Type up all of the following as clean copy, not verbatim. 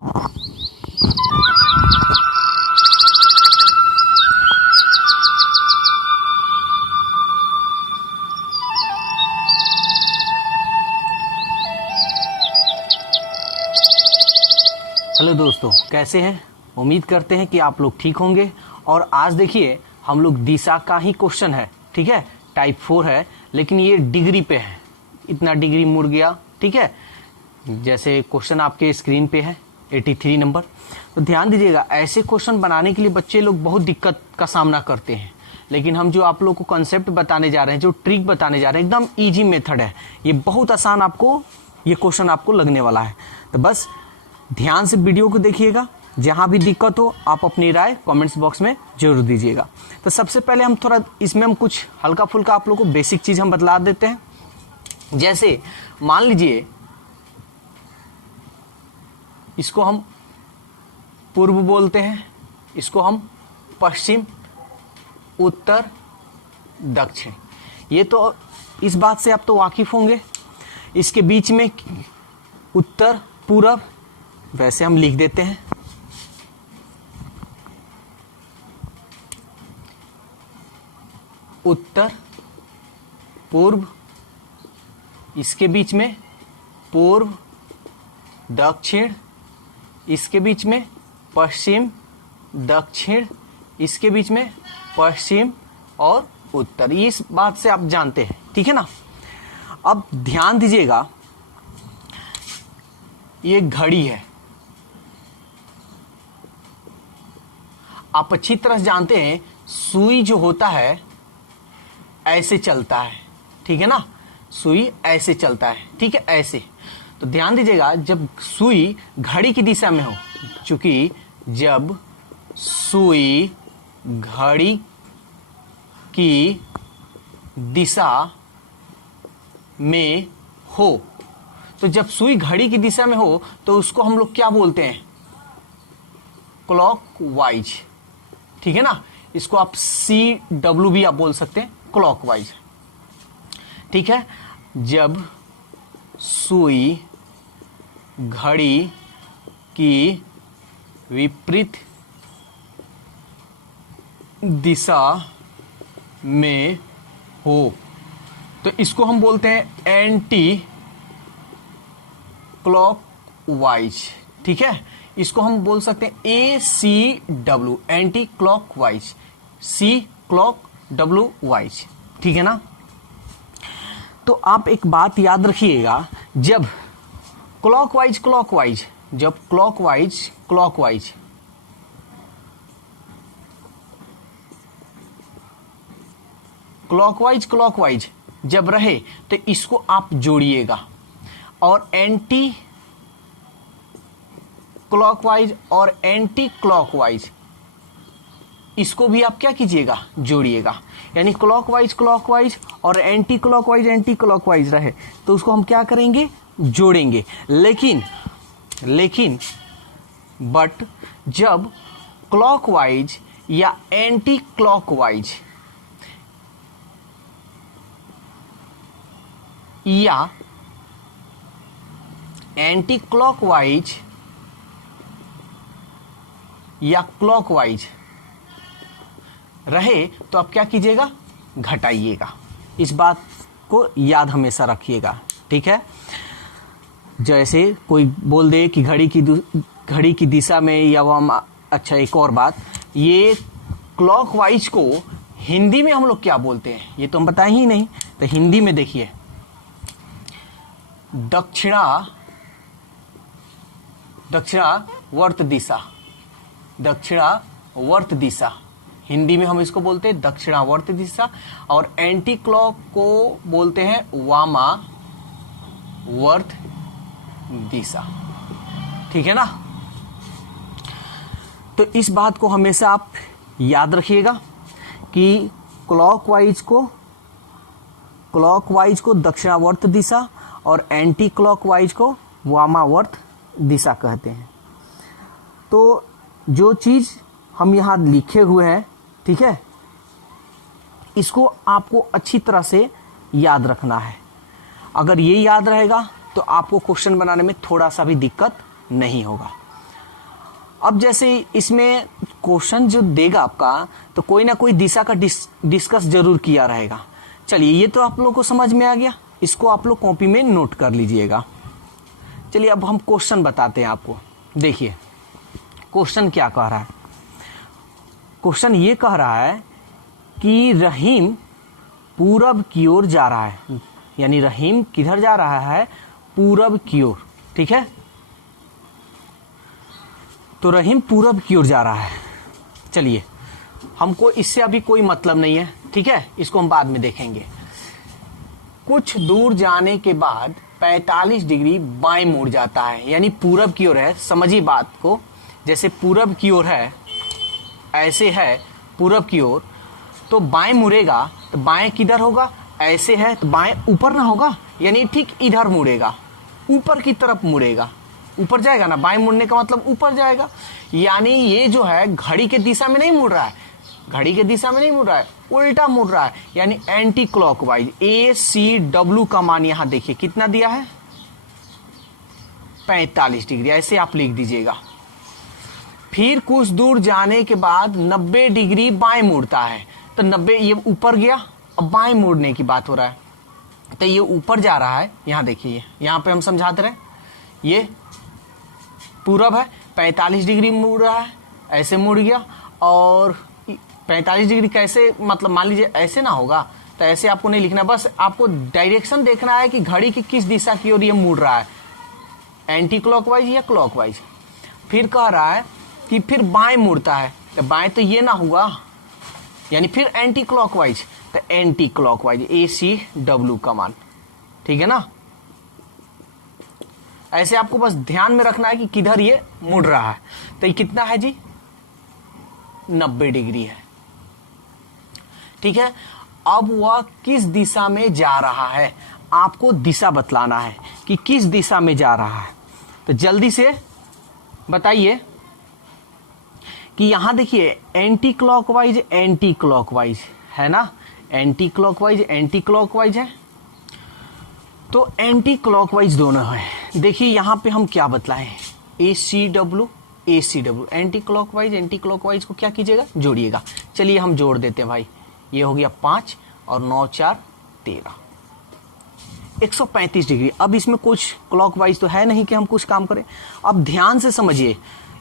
Hello दोस्तों, कैसे हैं? उम्मीद करते हैं कि आप लोग ठीक होंगे। और आज देखिए हम लोग दिशा का ही क्वेश्चन है, ठीक है। टाइप 4 है, लेकिन ये डिग्री पे है। इतना डिग्री मुड़ गया, ठीक है। जैसे क्वेश्चन आपके स्क्रीन पे है 83 नंबर। तो ध्यान दीजिएगा, ऐसे क्वेश्चन बनाने के लिए बच्चे लोग बहुत दिक्कत का सामना करते हैं, लेकिन हम जो आप लोग को कॉन्सेप्ट बताने जा रहे हैं, जो ट्रिक बताने जा रहे हैं, एकदम ईजी मेथड है। ये बहुत आसान आपको ये क्वेश्चन आपको लगने वाला है। तो बस ध्यान से वीडियो को देखिएगा। जहां भी दिक्कत हो आप अपनी राय कमेंट्स बॉक्स में जरूर दीजिएगा। तो सबसे पहले हम थोड़ा इसमें हम कुछ हल्का फुल्का आप लोगों को बेसिक चीज हम बतला देते हैं। जैसे मान लीजिए इसको हम पूर्व बोलते हैं, इसको हम पश्चिम, उत्तर, दक्षिण। ये तो इस बात से आप तो वाकिफ होंगे। इसके बीच में उत्तर, पूरब, वैसे हम लिख देते हैं। उत्तर, पूर्व, इसके बीच में पूर्व, दक्षिण, इसके बीच में पश्चिम, दक्षिण, इसके बीच में पश्चिम और उत्तर। इस बात से आप जानते हैं, ठीक है ना। अब ध्यान दीजिएगा, ये घड़ी है। आप अच्छी तरह जानते हैं सुई जो होता है ऐसे चलता है, ठीक है ना। सुई ऐसे चलता है, ठीक है, ऐसे। तो ध्यान दीजिएगा, जब सुई घड़ी की दिशा में हो, चूंकि जब सुई घड़ी की दिशा में हो, तो जब सुई घड़ी की दिशा में हो तो उसको हम लोग क्या बोलते हैं? क्लॉकवाइज, ठीक है ना। इसको आप CW भी आप बोल सकते हैं, क्लॉकवाइज, ठीक है। जब सुई घड़ी की विपरीत दिशा में हो तो इसको हम बोलते हैं एंटी क्लॉकवाइज, ठीक है। इसको हम बोल सकते हैं ACW, anti clockwise, C clock, W wise, ठीक है ना। तो आप एक बात याद रखिएगा, जब क्लॉकवाइज क्लॉकवाइज, जब क्लॉकवाइज क्लॉकवाइज, क्लॉकवाइज क्लॉकवाइज जब रहे तो इसको आप जोड़िएगा, और एंटी क्लॉकवाइज और एंटी क्लॉकवाइज इसको भी आप क्या कीजिएगा? जोड़िएगा। यानी क्लॉकवाइज क्लॉकवाइज और एंटी क्लॉकवाइज रहे तो उसको हम क्या करेंगे? जोड़ेंगे। लेकिन बट जब क्लॉकवाइज या एंटी क्लॉकवाइज या एंटी क्लॉकवाइज या क्लॉकवाइज रहे तो आप क्या कीजिएगा? घटाइएगा। इस बात को याद हमेशा रखिएगा, ठीक है। जैसे कोई बोल दे कि घड़ी की दिशा में या वह, अच्छा एक और बात, ये क्लॉकवाइज को हिंदी में हम लोग क्या बोलते हैं ये तो हम बताए ही नहीं। तो हिंदी में देखिए, दक्षिणावर्त दिशा, दक्षिणावर्त दिशा, हिंदी में हम इसको बोलते हैं दक्षिणावर्त दिशा। और एंटी क्लॉक को बोलते हैं वामावर्त दिशा, ठीक है ना। तो इस बात को हमेशा आप याद रखिएगा कि क्लॉकवाइज को दक्षिणावर्त दिशा और एंटी क्लॉकवाइज को वामावर्त दिशा कहते हैं। तो जो चीज हम यहां लिखे हुए हैं, ठीक है, इसको आपको अच्छी तरह से याद रखना है। अगर ये याद रहेगा तो आपको क्वेश्चन बनाने में थोड़ा सा भी दिक्कत नहीं होगा। अब जैसे इसमें क्वेश्चन जो देगा आपका, तो कोई ना कोई दिशा का डिस्कस जरूर किया रहेगा। चलिए, ये तो आप लोगों को समझ में आ गया, इसको आप लोग कॉपी में नोट कर लीजिएगा। चलिए, अब हम क्वेश्चन बताते हैं आपको। देखिए क्वेश्चन क्या कह रहा है। क्वेश्चन ये कह रहा है कि रहीम पूरब की ओर जा रहा है, यानी रहीम किधर जा रहा है? पूरब की ओर। ठीक है, तो रहीम पूरब की ओर जा रहा है। चलिए, हमको इससे अभी कोई मतलब नहीं है, ठीक है, इसको हम बाद में देखेंगे। कुछ दूर जाने के बाद 45 डिग्री बाएं मुड़ जाता है, यानी पूरब की ओर है। समझिए बात को, जैसे पूरब की ओर है, ऐसे है पूरब की ओर, तो बाएं मुड़ेगा, तो बाएं किधर होगा? ऐसे है तो बाएं ऊपर ना होगा, यानी ठीक इधर मुड़ेगा, ऊपर की तरफ मुड़ेगा, ऊपर जाएगा ना। बाएं मुड़ने का मतलब ऊपर जाएगा, यानी ये जो है घड़ी के दिशा में नहीं मुड़ रहा है, घड़ी के दिशा में नहीं मुड़ रहा है, उल्टा मुड़ रहा है, यानी एंटी क्लॉकवाइज। ACW का मान यहां देखिए कितना दिया है? 45 डिग्री, ऐसे आप लिख दीजिएगा। फिर कुछ दूर जाने के बाद 90 डिग्री बाएं मुड़ता है, तो 90 ये ऊपर गया, अब बाएं मुड़ने की बात हो रहा है, तो ये ऊपर जा रहा है। यहां देखिए, यहां पे हम समझाते रहे, ये पूरब है, 45 डिग्री मुड़ रहा है, ऐसे मुड़ गया। और 45 डिग्री कैसे, मतलब मान लीजिए ऐसे ना होगा, तो ऐसे आपको नहीं लिखना, बस आपको डायरेक्शन देखना है कि घड़ी की किस दिशा की ओर ये मुड़ रहा है, एंटी क्लॉकवाइज या क्लॉकवाइज। फिर कह रहा है कि फिर बाएं मुड़ता है, तो बाएं तो ये ना हुआ, यानी फिर एंटी क्लॉकवाइज, तो एंटी क्लॉकवाइज ACW का मान। ठीक है ना, ऐसे आपको बस ध्यान में रखना है कि किधर ये मुड़ रहा है। तो ये कितना है जी? 90 डिग्री है। ठीक है, अब वह किस दिशा में जा रहा है, आपको दिशा बतलाना है कि किस दिशा में जा रहा है। तो जल्दी से बताइए कि यहां देखिए एंटी क्लॉकवाइज, एंटी क्लॉकवाइज है ना, एंटी क्लॉकवाइज, एंटी क्लॉकवाइज है, तो एंटी क्लॉकवाइज दोनों है। देखिए यहां पे हम क्या बतलाएं, ACW, ACW, anti clockwise, anti clockwise को क्या कीजिएगा? जोड़िएगा। चलिए हम जोड़ देते हैं भाई, ये हो गया 5 और 9 4 13, 135 डिग्री। अब इसमें कुछ क्लॉकवाइज तो है नहीं कि हम कुछ काम करें। अब ध्यान से समझिए,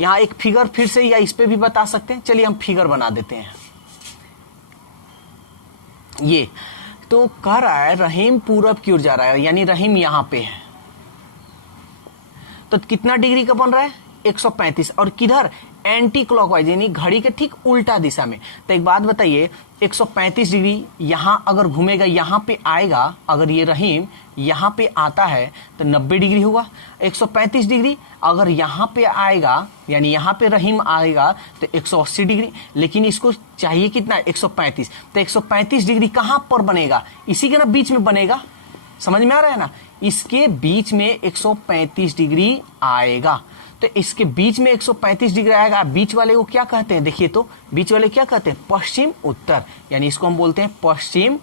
यहां एक फिगर फिर से, या इस पे भी बता सकते हैं। चलिए हम फिगर बना देते हैं। ये तो कह रहा है रहीम पूरब की ओर जा रहा है, यानी रहीम यहां पे है, तो कितना डिग्री का बन रहा है? 135, और किधर? एंटी क्लॉकवाइज, यानी घड़ी के ठीक उल्टा दिशा में। तो एक बात बताइए, 135 डिग्री यहां अगर घूमेगा, यहां पे आएगा, अगर ये रहीम यहां पे आता है तो 90 डिग्री होगा। 135 डिग्री अगर यहां पे आएगा, यानी यहां पे रहीम आएगा, तो 180 डिग्री। लेकिन इसको चाहिए कितना? 135। तो 135 डिग्री कहां पर बनेगा? इसी के ना बीच में बनेगा, समझ में आ रहा है ना, इसके बीच में 135 डिग्री आएगा। तो इसके बीच में 135 डिग्री आएगा। बीच वाले को क्या कहते हैं? देखिए तो बीच वाले क्या कहते हैं? पश्चिम उत्तर, यानी इसको हम बोलते हैं पश्चिम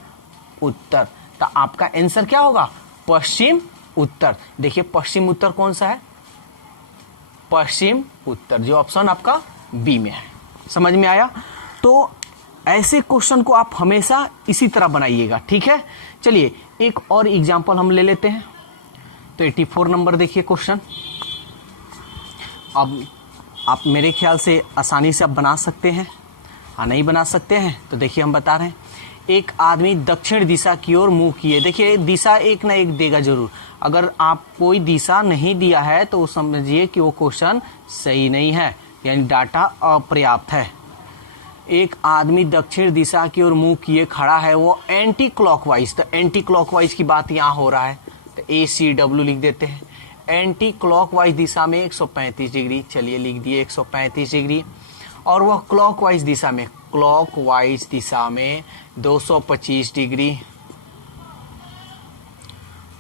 उत्तर। तो आपका आंसर क्या होगा? पश्चिम उत्तर। देखिए पश्चिम उत्तर कौन सा है? पश्चिम उत्तर, जो ऑप्शन आपका बी में है। समझ में आया? तो ऐसे क्वेश्चन को आप हमेशा इसी तरह बनाइएगा, ठीक है। चलिए एक और एग्जांपल हम ले लेते हैं। तो 84 नंबर देखिए क्वेश्चन। अब आप मेरे ख्याल से आसानी से आप बना सकते हैं। हाँ, नहीं बना सकते हैं तो देखिए हम बता रहे हैं। एक आदमी दक्षिण दिशा की ओर मुंह किए। देखिए दिशा एक ना एक देगा जरूर। अगर आप कोई दिशा नहीं दिया है तो समझिए कि वो क्वेश्चन सही नहीं है, यानी डाटा अपर्याप्त है। एक आदमी दक्षिण दिशा की ओर मुंह किए खड़ा है, वो एंटी क्लॉकवाइज। तो एंटी क्लॉकवाइज की बात यहाँ हो रहा है, तो ACW लिख देते हैं। एंटी क्लॉकवाइज दिशा में 135 डिग्री, चलिए लिख दिए 135 डिग्री। और वह क्लॉकवाइज दिशा में, क्लॉकवाइज दिशा में 225 डिग्री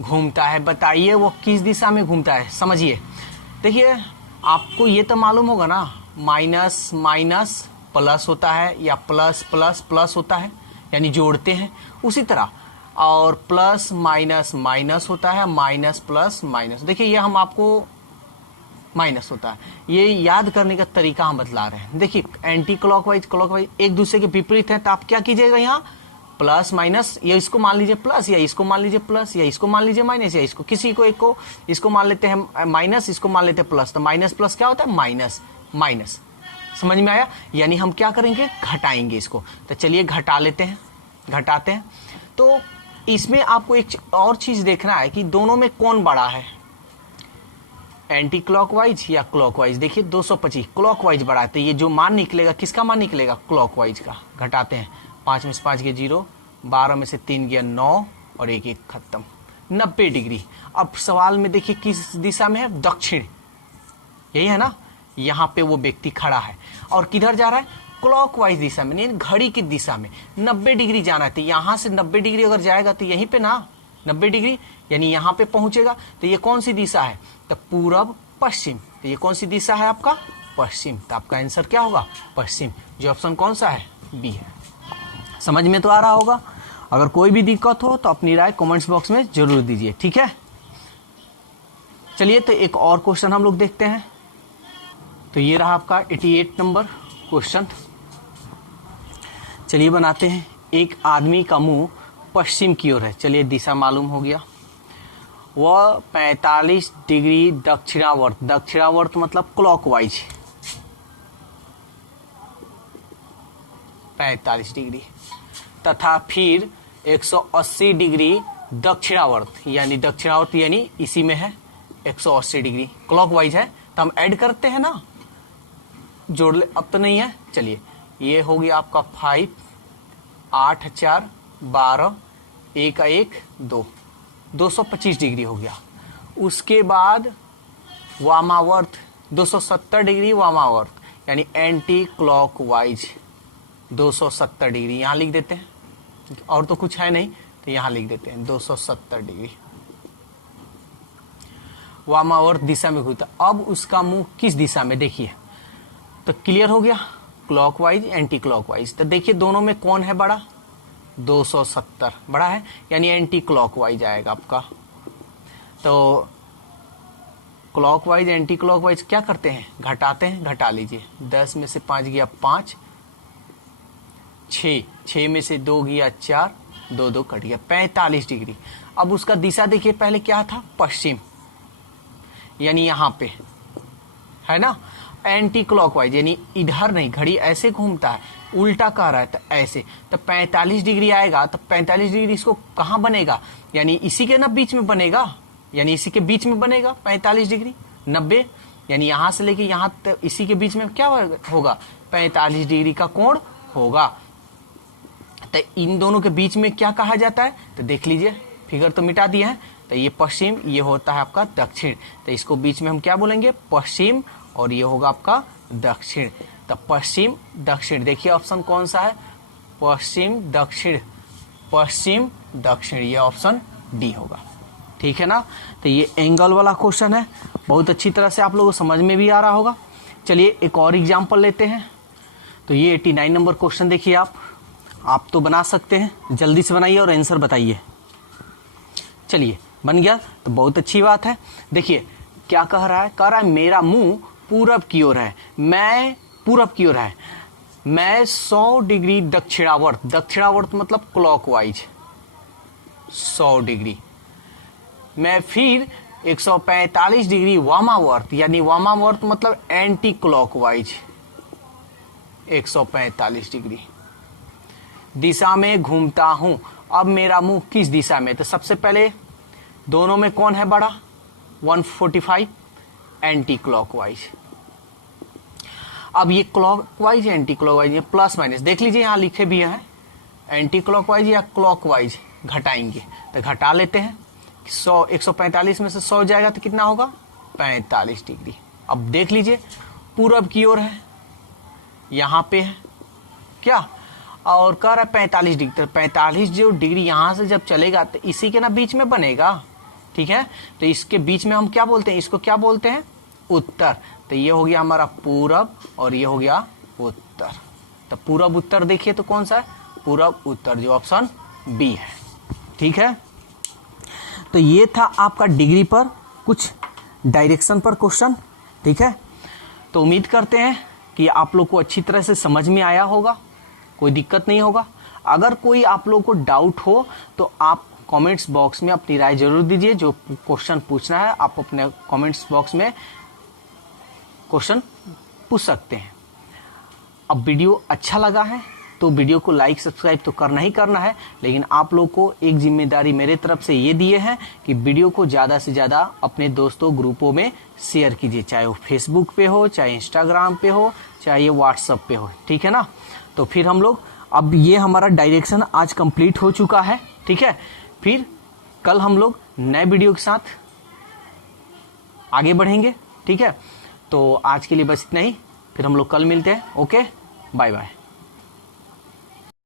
घूमता है। बताइए वो किस दिशा में घूमता है? समझिए, देखिए आपको ये तो मालूम होगा ना, माइनस माइनस प्लस होता है या प्लस प्लस प्लस होता है, यानी जोड़ते हैं। उसी तरह और प्लस माइनस माइनस होता है, माइनस प्लस माइनस। देखिए ये हम आपको माइनस होता है। ये याद करने का तरीका हम बतला रहे हैं। देखिए एंटी क्लॉकवाइज क्लॉकवाइज एक दूसरे के विपरीत है, तो आप क्या कीजिएगा यहाँ प्लस माइनस, या इसको मान लीजिए प्लस, या इसको मान लीजिए प्लस, या इसको मान लीजिए माइनस, या इसको किसी को एक को इसको मान लेते हैं माइनस, इसको मान लेते हैं प्लस, तो माइनस प्लस क्या होता है माइनस माइनस। समझ में आया? यानी हम क्या करेंगे घटाएंगे इसको। तो चलिए घटा लेते हैं, घटाते हैं। तो इसमें आपको एक और चीज देखना है कि दोनों में कौन बड़ा है, एंटी क्लॉकवाइज या क्लॉकवाइज। देखिए 225 क्लॉकवाइज बड़ा है, तो ये जो मान निकलेगा किसका मान निकलेगा क्लॉकवाइज का। घटाते हैं, 5 में से 5 गया 0, 12 में से 3 गया 9 और 1 1 खत्म, 90 डिग्री। अब सवाल में देखिए किस दिशा में है, दक्षिण, यही है ना। यहाँ पे वो व्यक्ति खड़ा है और किधर जा रहा है क्लॉकवाइज दिशा में, यानी घड़ी की दिशा में 90 डिग्री जाना है। तो यहाँ से 90 डिग्री अगर जाएगा तो यहीं पे ना 90 डिग्री, यानी यहाँ पे पहुंचेगा। तो ये कौन सी दिशा है, तो पूरब पश्चिम। तो ये कौन सी दिशा है आपका पश्चिम, तो आपका आंसर क्या होगा पश्चिम। जो ऑप्शन कौन सा है बी है। समझ में तो आ रहा होगा। अगर कोई भी दिक्कत हो तो अपनी राय कमेंट्स बॉक्स में जरूर दीजिए, ठीक है। चलिए तो एक और क्वेश्चन हम लोग देखते हैं। तो ये रहा आपका 88 नंबर क्वेश्चन। चलिए बनाते हैं। एक आदमी का मुंह पश्चिम की ओर है। चलिए दिशा मालूम हो गया। वह 45 डिग्री दक्षिणावर्त, दक्षिणावर्त मतलब क्लॉकवाइज 45 डिग्री, तथा फिर 180 डिग्री दक्षिणावर्त, यानी दक्षिणावर्त यानी इसी में है 180 डिग्री क्लॉकवाइज है। तो हम ऐड करते हैं ना, जोड़ ले, अब तो नहीं है। चलिए ये हो गया आपका 5, 8 4 12, 1 1 2, 225 डिग्री हो गया। उसके बाद वामावर्त 270 डिग्री वामावर्त, यानी एंटी क्लॉकवाइज 270 डिग्री यहाँ लिख देते हैं, और तो कुछ है नहीं तो यहाँ लिख देते हैं 270 डिग्री वामावर्त दिशा में घूमता। अब उसका मुंह किस दिशा में, देखिए तो क्लियर हो गया, क्लॉकवाइज एंटी क्लॉकवाइज। तो देखिए दोनों में कौन है बड़ा, 270 बड़ा है, यानी एंटी क्लॉकवाइज आएगा आपका। तो क्लॉकवाइज एंटी क्लॉकवाइज क्या करते हैं, घटाते हैं, घटा लीजिए। 10 में से 5 गया 5, 6 में से 2 गया 4, 2 2 कट गया 45 डिग्री। अब उसका दिशा देखिए, पहले क्या था पश्चिम, यानी यहाँ पे है ना। एंटी क्लॉकवाइज यानी इधर नहीं, घड़ी ऐसे घूमता है, उल्टा कह रहा है तो ऐसे, तो 45 डिग्री आएगा। तो 45 डिग्री इसको कहाँ बनेगा, यानी इसी के ना बीच में बनेगा, यानी इसी के बीच में बनेगा 45 डिग्री 90, यानी यहाँ से लेके यहाँ तक इसी के बीच में क्या होगा 45 डिग्री का कोण होगा। तो इन दोनों के बीच में क्या कहा जाता है, तो देख लीजिए फिगर तो मिटा दिया है। तो ये पश्चिम, ये होता है आपका दक्षिण। तो इसको बीच में हम क्या बोलेंगे पश्चिम, और ये होगा आपका दक्षिण। तो पश्चिम दक्षिण, देखिए ऑप्शन कौन सा है, पश्चिम दक्षिण, पश्चिम दक्षिण, ये ऑप्शन डी होगा, ठीक है ना। तो ये एंगल वाला क्वेश्चन है, बहुत अच्छी तरह से आप लोगों को समझ में भी आ रहा होगा। चलिए एक और एग्जाम्पल लेते हैं। तो ये 89 नंबर क्वेश्चन देखिए, आप तो बना सकते हैं, जल्दी से बनाइए और आंसर बताइए। चलिए बन गया तो बहुत अच्छी बात है। देखिए क्या कह रहा है, मेरा मुंह पूरब की ओर है, मैं पूरब की ओर है, मैं 100 डिग्री दक्षिणावर्त, दक्षिणावर्त मतलब क्लॉकवाइज 100 डिग्री, मैं फिर 145 डिग्री वामावर्त, यानी वामावर्त मतलब एंटी क्लॉकवाइज 145 डिग्री दिशा में घूमता हूं। अब मेरा मुंह किस दिशा में, तो सबसे पहले दोनों में कौन है बड़ा, 145 एंटी क्लॉकवाइज। अब ये क्लॉकवाइज एंटी क्लॉकवाइज, ये प्लस माइनस देख लीजिए, यहां लिखे भी है एंटी क्लॉकवाइज या क्लॉकवाइज, घटाएंगे तो घटा लेते हैं। 100 145 में से 100 जाएगा तो कितना होगा 45 डिग्री। अब देख लीजिए पूरब की ओर है, यहां पे है क्या, और कह रहा है 45 डिग्री, 45 जो डिग्री यहां से जब चलेगा तो इसी के ना बीच में बनेगा, ठीक है। तो इसके बीच में हम क्या बोलते हैं, इसको क्या बोलते हैं उत्तर। तो ये हो गया हमारा पूरब और ये हो गया उत्तर। तो पूरब उत्तर देखिए तो कौन सा है, पूरब उत्तर, जो ऑप्शन बी है, ठीक है। तो ये था आपका डिग्री पर कुछ डायरेक्शन पर क्वेश्चन। ठीक है, तो उम्मीद करते हैं कि आप लोग को अच्छी तरह से समझ में आया होगा, कोई दिक्कत नहीं होगा। अगर कोई आप लोग को डाउट हो तो आप कमेंट्स बॉक्स में अपनी राय जरूर दीजिए। जो क्वेश्चन पूछना है आप अपने कमेंट्स बॉक्स में क्वेश्चन पूछ सकते हैं। अब वीडियो अच्छा लगा है तो वीडियो को लाइक सब्सक्राइब तो करना ही करना है, लेकिन आप लोग को एक जिम्मेदारी मेरे तरफ से ये दिए हैं कि वीडियो को ज़्यादा से ज़्यादा अपने दोस्तों ग्रुपों में शेयर कीजिए, चाहे वो फेसबुक पे हो, चाहे इंस्टाग्राम पे हो, चाहे ये व्हाट्सएप पे हो, ठीक है ना। तो फिर हम लोग, अब ये हमारा डायरेक्शन आज कंप्लीट हो चुका है, ठीक है। फिर कल हम लोग नए वीडियो के साथ आगे बढ़ेंगे, ठीक है। तो आज के लिए बस इतना ही, फिर हम लोग कल मिलते हैं। Okay, bye bye.